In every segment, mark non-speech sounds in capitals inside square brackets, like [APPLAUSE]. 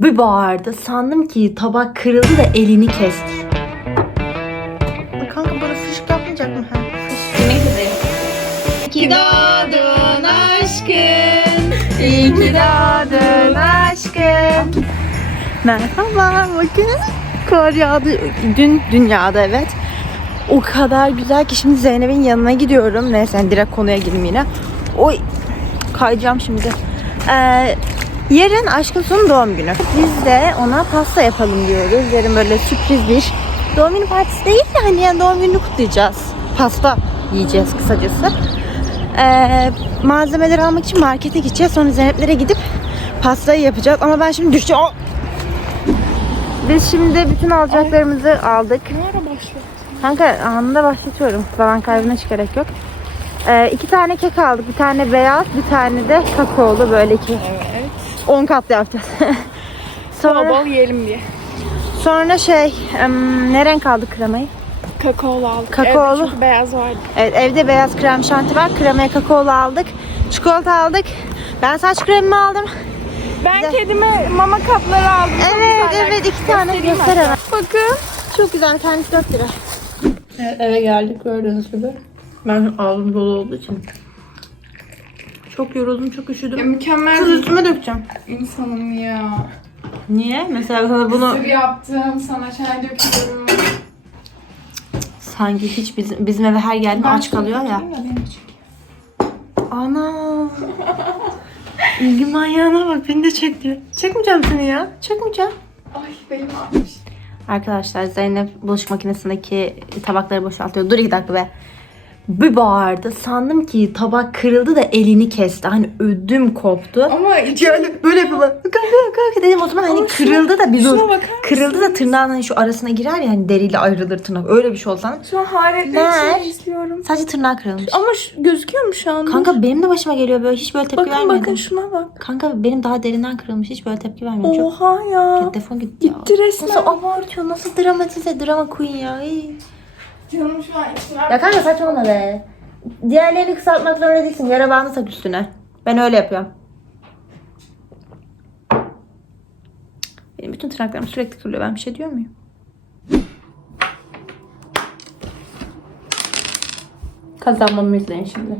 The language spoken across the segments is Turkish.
bir bağırdı. Sandım ki tabak kırıldı da elini kesti. Kanka burası ışık yapmayacak mı? Ha, Kimin kızı? İki doğdun aşkın. İyi ki doğdun aşkın. Merhaba bakın. Kar yağdı. Dün, dün yağdı evet. O kadar güzel ki şimdi Zeynep'in yanına gidiyorum. Neyse direkt konuya gireyim yine. Oy kayacağım şimdi. Ee, yarın aşkın son doğum günü. Biz de ona pasta yapalım diyoruz. Yarın böyle sürpriz bir doğum günü partisi değil de hani yani doğum gününü kutlayacağız. Pasta yiyeceğiz kısacası. Ee, malzemeleri almak için markete gideceğiz. Sonra Zeynep'lere gidip pastayı yapacağız. Ama ben şimdi düşeceğim. Oh! Biz şimdi bütün alacaklarımızı aldık. Ara başlıyor? Kanka anında başlatıyorum. Zaman kaybına hiç gerek yok. Ee, iki tane kek aldık. Bir tane beyaz, bir tane de kakaolu böyle iki. Evet. 10 katlı yapacağız. [LAUGHS] sonra, Bol bol yiyelim diye. sonra şey, em, ne renk aldık kremayı? Kakaolu aldık. Kakaolu. Evde çünkü beyaz vardı. Evet evde beyaz krem şanti var. Kremaya kakaolu aldık. Çikolata aldık. Ben saç kremimi aldım. Ben Güzel. kedime mama kapları aldım. Çok Evet güzeller. evet iki tane göster hemen. Bakın. Çok güzel bir tanesi 4 lira. Evet, eve geldik gördüğünüz gibi. Ben ağzım dolu olduğu için. Çok yoruldum, çok Ya üşüdüm. mükemmel Kız üstüme dökeceğim. insanım ya. Niye? Mesela sana bunu Sır yaptım. Sana çay döküyorum. sanki hiç bizim, bizim eve her geldiğinde aç kalıyor ya. Ana. İlgi manyağına bak beni de çek diyor. Çekmeyeceğim seni ya. Çekmeyeceğim. Ay benim ağrımış. Arkadaşlar Zeynep bulaşık makinesindeki tabakları boşaltıyor. Dur iki dakika be. Bir bağırdı. Sandım ki tabak kırıldı da elini kesti. Hani ödüm koptu. Ama içim... Yani böyle yapıyor. Kanka kanka dedim o zaman hani Ama kırıldı da bir dur. Kırıldı da tırnağın hani şu arasına girer ya hani deriyle ayrılır tırnak. Öyle bir şey olsa. Şu an hayretle Ver. içini izliyorum. Sadece tırnağı kırılmış. Ama şu, gözüküyor mu şu an? Kanka benim de başıma geliyor böyle hiç böyle tepki bakın vermedim. bakın şuna bak. Kanka benim daha derinden kırılmış hiç böyle tepki vermedim. Çok Oha ya. Defol git ya. Gitti resmen. Nasıl abartıyor, nasıl dramatize, drama queen ya. Ey. Canım şu an içine... Ya kanka saçmalama be. Diğerlerini kısaltmak zorunda değilsin. Yara bandı tak üstüne. Ben öyle yapıyorum. Benim bütün tırnaklarım sürekli kırılıyor. Ben bir şey diyor muyum? Kazanmamı izleyin şimdi.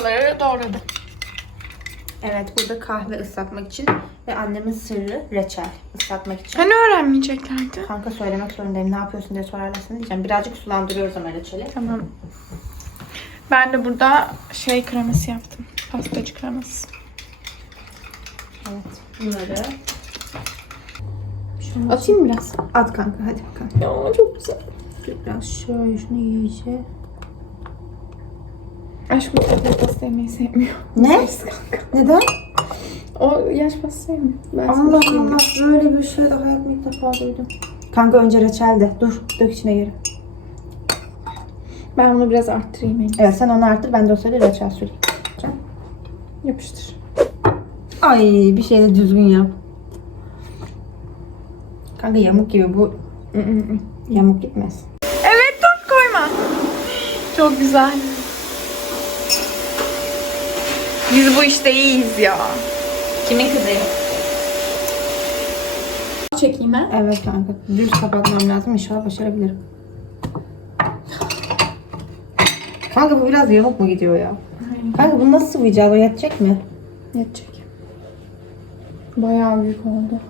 Çikolataları doğradım. evet burada kahve ıslatmak için ve annemin sırrı reçel ıslatmak için. Hani öğrenmeyeceklerdi? Kanka söylemek zorundayım. Ne yapıyorsun diye sorarlarsa diyeceğim. Birazcık sulandırıyoruz ama reçeli. Tamam. Ben de burada şey kreması yaptım. Pastacı kreması. Evet. Bunları Atayım biraz. at kanka hadi bakalım. Ya çok güzel. Biraz şöyle şunu iyice. Aşk tatlı pasta yemeyi sevmiyor. Ne? Neden? O yaş pasta sevmiyor. Ben Allah söyleyeyim. Allah böyle bir şey de hayatımda ilk defa duydum. Kanka önce reçel de. Dur dök içine geri. Ben bunu biraz arttırayım en Evet sen onu arttır ben de o sırada reçel süreyim. Yapıştır. Ay bir şey de düzgün yap. Kanka yamuk gibi bu yamuk gitmez. Evet dur koyma. Çok güzel. Biz bu işte iyiyiz ya. Kimin kızı? Çekeyim ben. Evet kanka düz kapatmam lazım inşallah başarabilirim. Kanka bu biraz yamuk mu gidiyor ya? Kanka bunu nasıl sıvayacağız o yetecek mi? Yetecek. Bayağı büyük oldu.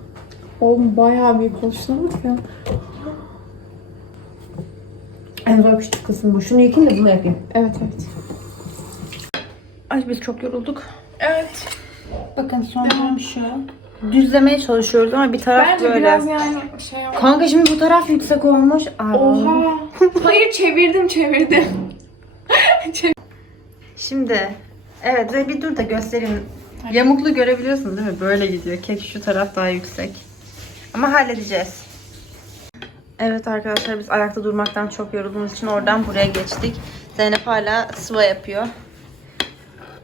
Oğlum bayağı büyük bak ya. En zor küçük kısım bu. Şunu yıkayayım da bunu yapayım. Evet evet. Ay biz çok yorulduk. Evet. Bakın sonra şu. Düzlemeye çalışıyoruz ama bir taraf Bence böyle. biraz yani şey yap- Kanka şimdi bu taraf yüksek olmuş. Aa. Oha. Hayır çevirdim çevirdim. [LAUGHS] Şimdi evet ve bir dur da göstereyim. Yamuklu görebiliyorsun değil mi? Böyle gidiyor. Kek şu taraf daha yüksek. Ama halledeceğiz. Evet arkadaşlar biz ayakta durmaktan çok yorulduğumuz için oradan buraya geçtik. Zeynep hala sıva yapıyor.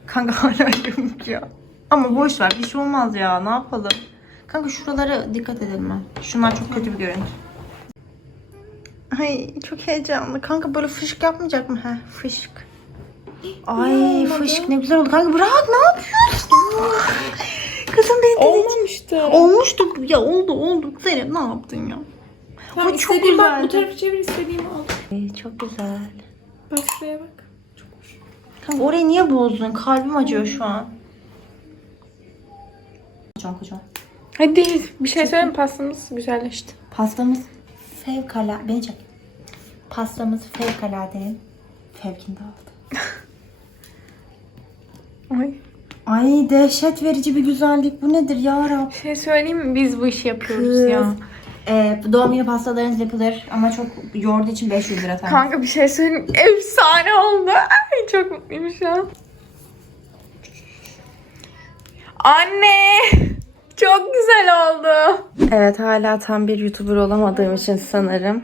Kanka [LAUGHS] hala yamuk ya. Ama boş ver bir şey olmaz ya ne yapalım. Kanka şuralara dikkat edelim ben. Şunlar çok kötü bir görüntü. Ay çok heyecanlı. Kanka böyle fışık yapmayacak mı? He fışık. Ay fışık ne güzel oldu. Kanka bırak ne yapıyorsun? Kızım beni. Olmamıştı. Olmuştu. Ya oldu oldu. Zeynep ne yaptın ya? Tamam, Ay, çok istediğim bak bu tarafı çevir istediğimi al. Ay, çok güzel. Bak şuraya bak. Kanka orayı niye bozdun? Kalbim acıyor şu an. Kocaman kocaman. Hadi bir şey söyleyeyim mi? pastamız güzelleşti. Pastamız fevkalade. Beni çek. Pastamız fevkalade. Fevkinde oldu. [LAUGHS] Ay. Ay dehşet verici bir güzellik. Bu nedir ya Rab? Bir şey söyleyeyim mi? Biz bu işi yapıyoruz Kız. ya. Ee, doğum günü pastalarınız yapılır ama çok yoğurduğu için 500 lira tamam. Kanka bir şey söyleyeyim? Efsane oldu. Ay çok mutluyum şu an. Anne! Çok güzel oldu. Evet hala tam bir YouTuber olamadığım için sanırım.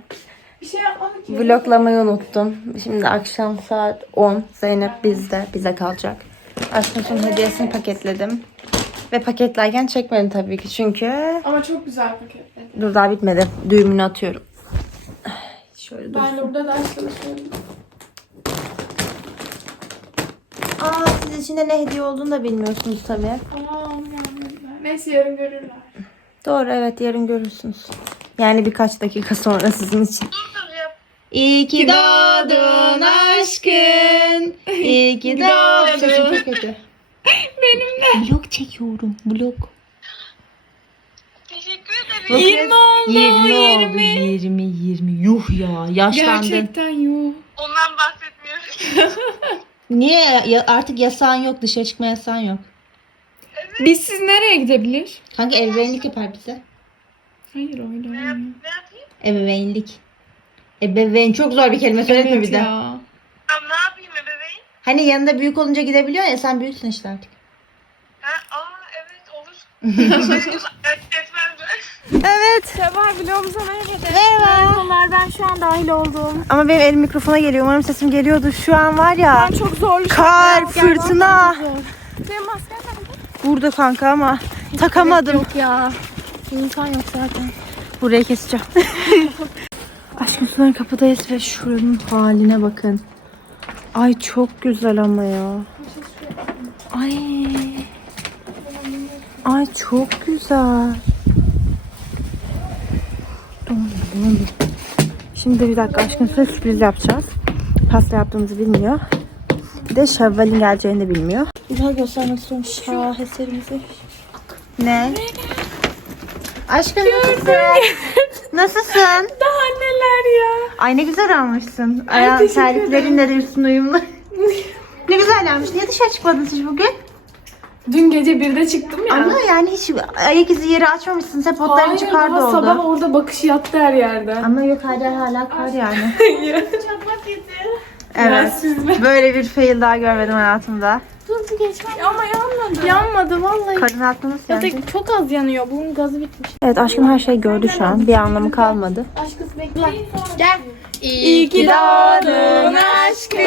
Bir şey yapmadık ki. Vloglamayı unuttum. Şimdi akşam saat 10. Zeynep bizde. Bize kalacak. Aşkımın hediyesini paketledim. Ve paketlerken çekmedim tabii ki çünkü... Ama çok güzel paketler. Dur daha bitmedi. Düğümünü atıyorum. Şöyle dur. Ben de burada ders çalışıyorum. Aa siz içinde ne hediye olduğunu da bilmiyorsunuz tabii. Aa, Neyse yarın görürler. Doğru evet yarın görürsünüz. Yani birkaç dakika sonra sizin için. İyi ki doğdun aşkın. İyi ki doğdun. Sesim çok kötü. Benim de. Vlog çekiyorum. Vlog. Teşekkür ederim. 20 oldu. 20 oldu. 20 20. Yuh ya yaşlandın. Gerçekten yuh. Ondan bahsetmiyoruz. [LAUGHS] Niye? Ya, artık yasağın yok. Dışarı çıkma yasağın yok. Biz siz nereye gidebilir? Kanka ebeveynlik yapar bize. Hayır öyle olmuyor. ne yapayım? Ebeveynlik. Ebeveyn çok zor bir kelime söyletme Evet bir de. ya. Tamam ne yapayım bebeğim? Hani yanında büyük olunca gidebiliyor ya sen büyüksün işte artık. Ha, aa evet olur. Etmez mi? Evet. Seval vlogumuza merhaba. Merhaba. Ben şu an dahil oldum. Ama benim elim mikrofona geliyor. Umarım sesim geliyordur. Şu an var ya. Çok zorlu Kar, fırtına. Benim maskem nerede? Burada kanka ama takamadım. Yok ya. İnsan yok zaten. Burayı keseceğim. [LAUGHS] Aşkım sonra kapıdayız ve şuranın haline bakın. Ay çok güzel ama ya. Ay. Ay çok güzel. Şimdi bir dakika aşkım size sürpriz yapacağız. Pasta yaptığımızı bilmiyor. Bir de Şevval'in geleceğini de bilmiyor. Güzel göstermek istiyorum şaheserimizi. Ne? Aşkım nasılsın? Nasılsın? Daha neler ya. Ay ne güzel almışsın. Ayağın terliklerinle de üstün uyumlu. [LAUGHS] ne güzel almış. Niye dışarı çıkmadın siz bugün? Dün gece birde çıktım ya. Ama yani hiç ayak izi yeri açmamışsın. Hep otların Hayır, çıkardı daha oldu. sabah orada bakış yattı her yerde. Ama yok hala hala kar yani. [LAUGHS] Çakmak yedi. evet. süzme. Böyle bir fail daha görmedim hayatımda. Ama yanmadı. Yanmadı vallahi. Karın altı nasıl Ya yani? tek- çok az yanıyor. Bunun gazı bitmiş. Evet aşkım her şey gördü şu an. Bir anlamı kalmadı. Aşkısı bekle. Gel. İyi ki doğdun aşkım.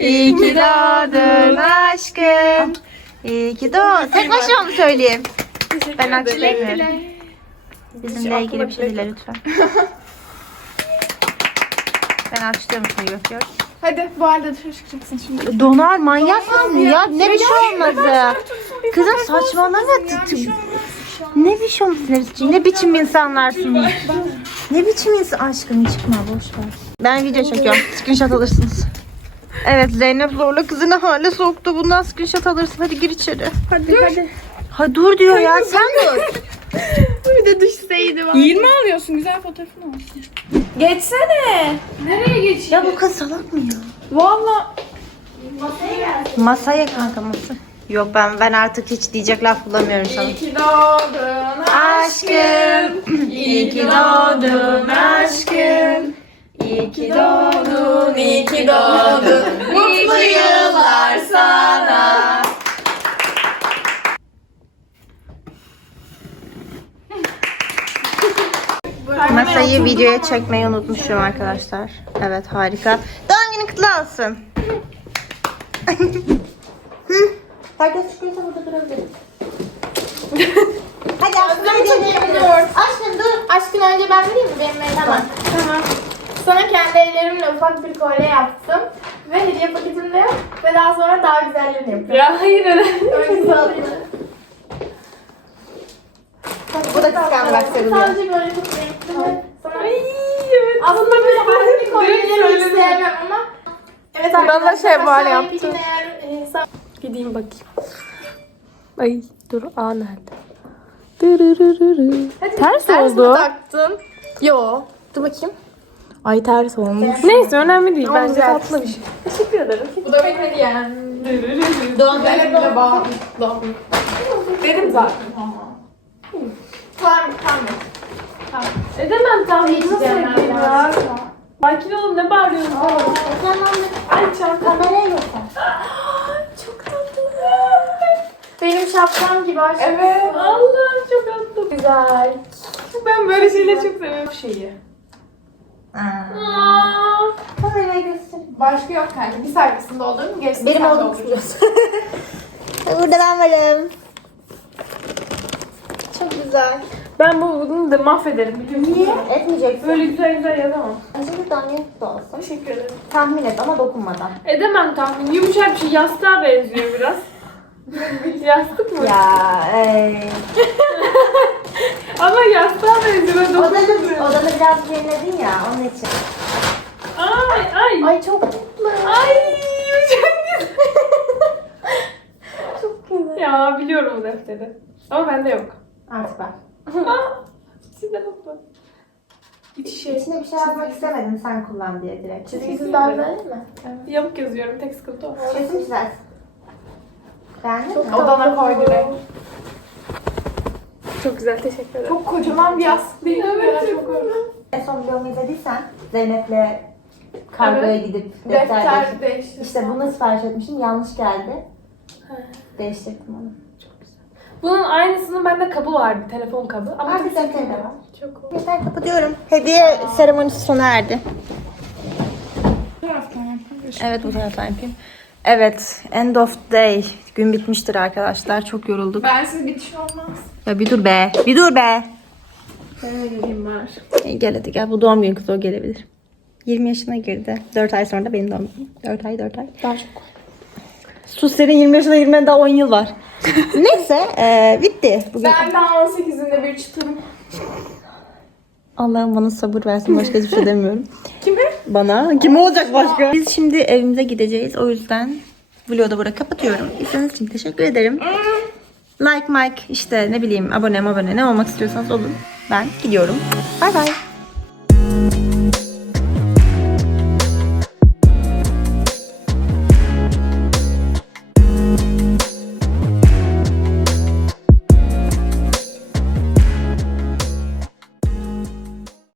İyi ki doğdun aşkım. İyi ki doğdun. Tek başıma mı söyleyeyim? Ben açıklayamıyorum. Bizimle ilgili bir şey dile lütfen. ben alkışlıyormuşum gibi yapıyorum. Hadi bu halde dışarı çıkacaksın şimdi. Donar manyak mısın ya? Ne bir şey olmadı. Kızım saçmalama. Ne bir şey olmadı? Ne biçim insanlarsınız? Ne biçim insan? Aşkım çıkma boş ver. Ben video çekiyorum. Screenshot alırsınız. Evet Zeynep zorla kızını hale soktu. Bundan screenshot alırsın. Hadi gir içeri. Hadi hadi. Ha dur diyor ya sen dur. [LAUGHS] Bir de düşseydi var. 20 alıyorsun güzel fotoğrafını al. Geçsene. Nereye geçeyim? Ya bu kız salak mı ya? Valla. Masaya kanka masa. Yok ben ben artık hiç diyecek laf bulamıyorum sana. İyi ki doğdun Aşkım, iyi ki doğdun aşkım. İyi ki doğdun, iyi ki doğdun. [LAUGHS] Mutlu yıllar sana. [LAUGHS] Masayı videoya çekmeyi unutmuşum arkadaşlar. Evet harika. Doğum günün kutlu olsun. Hı. [LAUGHS] Herkes çıkıyorsa burada durabilir. Hadi aşkım dur. Aşkım dur. Aşkın önce ben vereyim mi? Benim Tamam. Tamam. Sana kendi ellerimle ufak bir kolye yaptım. Ve hediye paketimde yok. Ve daha sonra daha güzellerini yapıyorum. Ya hayır öyle. Bu da kıskandı bak sarılıyor. Sadece böyle çok renkli ve sana... evet. Aslında böyle harfi kolyeleri hiç sevmem ama... Evet Ben de arkadaşlar, şey var yaptım. e, Gideyim bakayım. Ay dur A nerede? Dırırırırı. Ters Ters mi oldu. taktın? Yo. Dur bakayım. Ay ters olmuş. Neyse önemli değil. Ama Bence güzel. tatlı bir şey. Teşekkür ederim. Bu da bekledi yani. Doğum Ben günü hep bağlı. Dedim zaten. Tamam, tamam. Edemem tahmin. Nasıl edeyim ben ya? Sakin olun ne bağırıyorsun? Ay çanta. Kameraya yok. Çok tatlı. Benim şapkam gibi aşkım. Evet. Allah çok tatlı. Güzel. Ben böyle şeyleri çok seviyorum. Şeyi. Kameraya göstereyim. Başka yok kanka. Bir sayfasında olur mu? Gerisini Benim sen olduğumu dolduracaksın. [LAUGHS] Burada ben varım. Çok güzel. Ben bu bunu da mahvederim. Niye? Etmeyeceksin. Böyle güzel güzel yazamam. Doğum günü kutlu olsun. Teşekkür ederim. Tahmin et ama dokunmadan. Edemem tahmin. Yumuşak bir şey. Yastığa benziyor biraz. [LAUGHS] Yastık mı? Ya ey. [LAUGHS] Ama yastığa benziyor. Ben Odanı, odanı biraz yeniledin ya onun için. Ay ay. Ay çok mutlu. Ay yumuşak güzel. [LAUGHS] Çok güzel. Ya biliyorum bu defteri. Ama bende yok. Artık var. Aa, İçinde bakma. İçi şey. İçine bir şey yazmak istemedim sen kullan diye direkt. Çizgisiz daha güzel değil mi? Yamuk yazıyorum. Tek sıkıntı o. Resim çizersin. Beğendin mi? Odana koy direkt. Çok güzel. Teşekkür ederim. Çok kocaman bir yastık değil mi? Evet, çok güzel. En son videomu izlediysen Zeynep'le kargoya gidip defter, Defter değiştirdim. değiştir. İşte bunu sipariş etmişim yanlış geldi. Değiştirdim onu. Bunun aynısının bende kabı vardı. Telefon kabı. Ama Artık çok defteri de var. Çok Yeter kapatıyorum. Hediye seremonisi sona erdi. Evet bu taraftan yapayım. Evet, end of day. Gün bitmiştir arkadaşlar. Çok yorulduk. Bensiz bitiş olmaz. Ya bir dur be. Bir dur be. Ben geleyim var. E, gel hadi gel. Bu doğum günü kızı o gelebilir. 20 yaşına girdi. 4 ay sonra da benim doğum günüm. 4 ay 4 ay. Daha çok. Sus senin 20 yaşına girmene daha 10 yıl var. [LAUGHS] Neyse e, bitti. Bugün Ben daha 18'inde bir çıtırım. Allah'ım bana sabır versin. Başka hiçbir şey demiyorum. Kime? Bana. Kim olacak başka? Biz şimdi evimize gideceğiz. O yüzden vlogu da burada kapatıyorum. İzlediğiniz için teşekkür ederim. Like, like, işte ne bileyim abone abone ne olmak istiyorsanız olun. Ben gidiyorum. Bay bay.